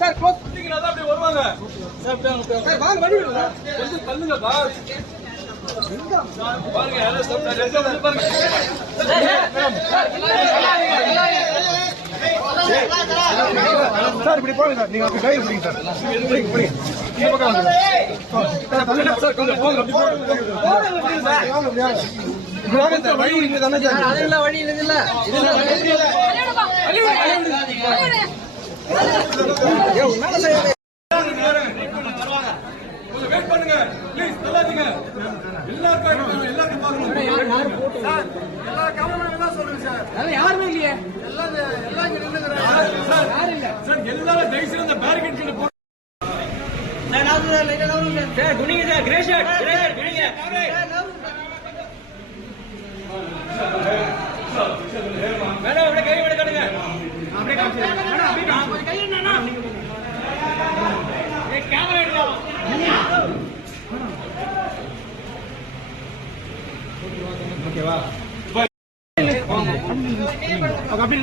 Sir close பண்ணீங்கன்னா தான் அப்படியே வருவாங்க. சார் வாங்க வழி விடுங்க. கொஞ்சம் தள்ளுங்க பாஸ். பாருங்க யாரோ ஸ்டாப் பாருங்க. சார் இப்படி போங்க சார். நீங்க அப்படி கையில் பிடிங்க சார். இப்படி இந்த பக்கம் வாங்க சார். கொஞ்சம் போங்க அப்படி போங்க சார். வாங்க சார். வழி விடுங்க தானே சார். அதெல்லாம் வழி இல்ல. இதெல்லாம் வழி இல்ல. கொஞ்சம் வெயிட் பண்ணுங்க ப்ளீஸ். தள்ளாதீங்க. எல்லாருக்கும் பாருங்க சார். எல்லா கேமராமேன் தான் சொல்லுங்க சார். அதெல்லாம் யாருமே இல்லையே. எல்லாம் இங்க நின்னுங்கறாங்க சார். யாரும் இல்ல சார். எல்லாரும் தயவுசெய்து அந்த பேரிகேட் கீழ போ சார். நான் லைட்டா நவுங்க சார். குனிங்க சார். கிரே ஷாட் குனிங்க. மேடம் அப்படியே கை விட காட்டுங்க. அப்படியே காமிங்க. மேடம் அப்படியே கை என்னன்னா ஏ கேமரா எடுக்கலாம். ஓகேவா? அப்படி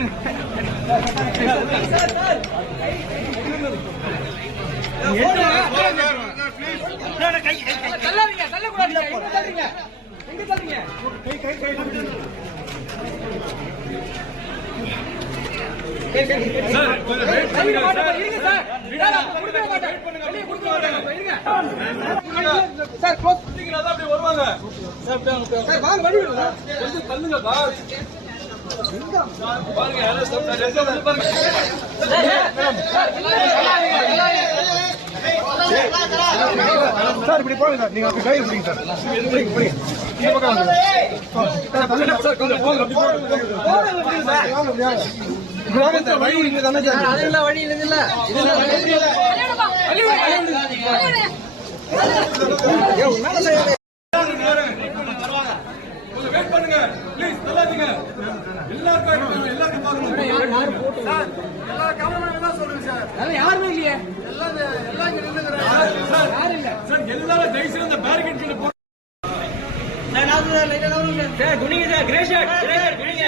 தள்ளாதீங்க. தள்ளக்கூடாது. எங்க தள்ளுறீங்க? கை சார். கொஞ்சம் வெயிட் பண்ணுங்க சார். இருங்க சார். குடுக்க மாட்டேன். வெளிய குடுக்க மாட்டேன். இருங்க. சார் க்ளோஸ் பண்ணீங்கன்னா தான் அப்படியே வருவாங்க. சார் வாங்க வழி விடுங்க. கொஞ்சம் தள்ளுங்க பாஸ். பாருங்க யாரோ ஸ்டாப் பாருங்க. சார் இப்படி போங்க சார். நீங்க அப்படி கையில் பிடிங்க சார். இப்படி இந்த பக்கம் வாங்க சார். கொஞ்சம் போங்க அப்படி போங்க சார். வழி விடுங்க தானே சார். அதெல்லாம் வழி இல்ல. இதெல்லாம் வழி இல்ல. கொஞ்சம் வெயிட் பண்ணுங்க ப்ளீஸ். தள்ளாதீங்க. எல்லாருக்கும் பாருங்க சார். எல்லா கேமராமேன் தான் சொல்லுங்க சார். அதெல்லாம் யாருமே இல்லையே. எல்லாம் இங்க நின்னுங்கறாங்க சார். யாரும் இல்ல சார். எல்லாரும் தயவுசெய்து அந்த பேரிகேட் கீழ போ சார். நான் லைட்டா நவுங்க சார். குனிங்க சார். கிரே ஷாட் குனிங்க.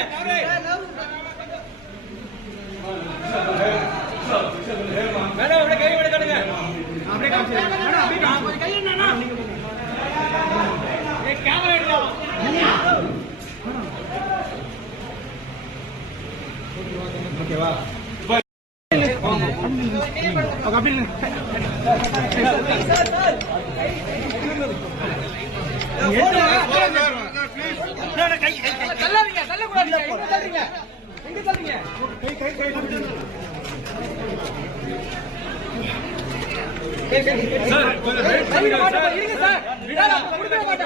மேடம் அப்படியே கை விட காட்டுங்க. அப்படியே காமிங்க. மேடம் அப்படியே கை என்னன்னா ஏ கேமரா எடுக்கலாம். ஓகேவா? அப்படி தள்ளாதீங்க. தள்ளக்கூடாது. எங்க தள்ளுறீங்க? கை சார். கொஞ்சம் வெயிட் பண்ணுங்க சார். இருங்க சார். குடுக்க மாட்டேன்.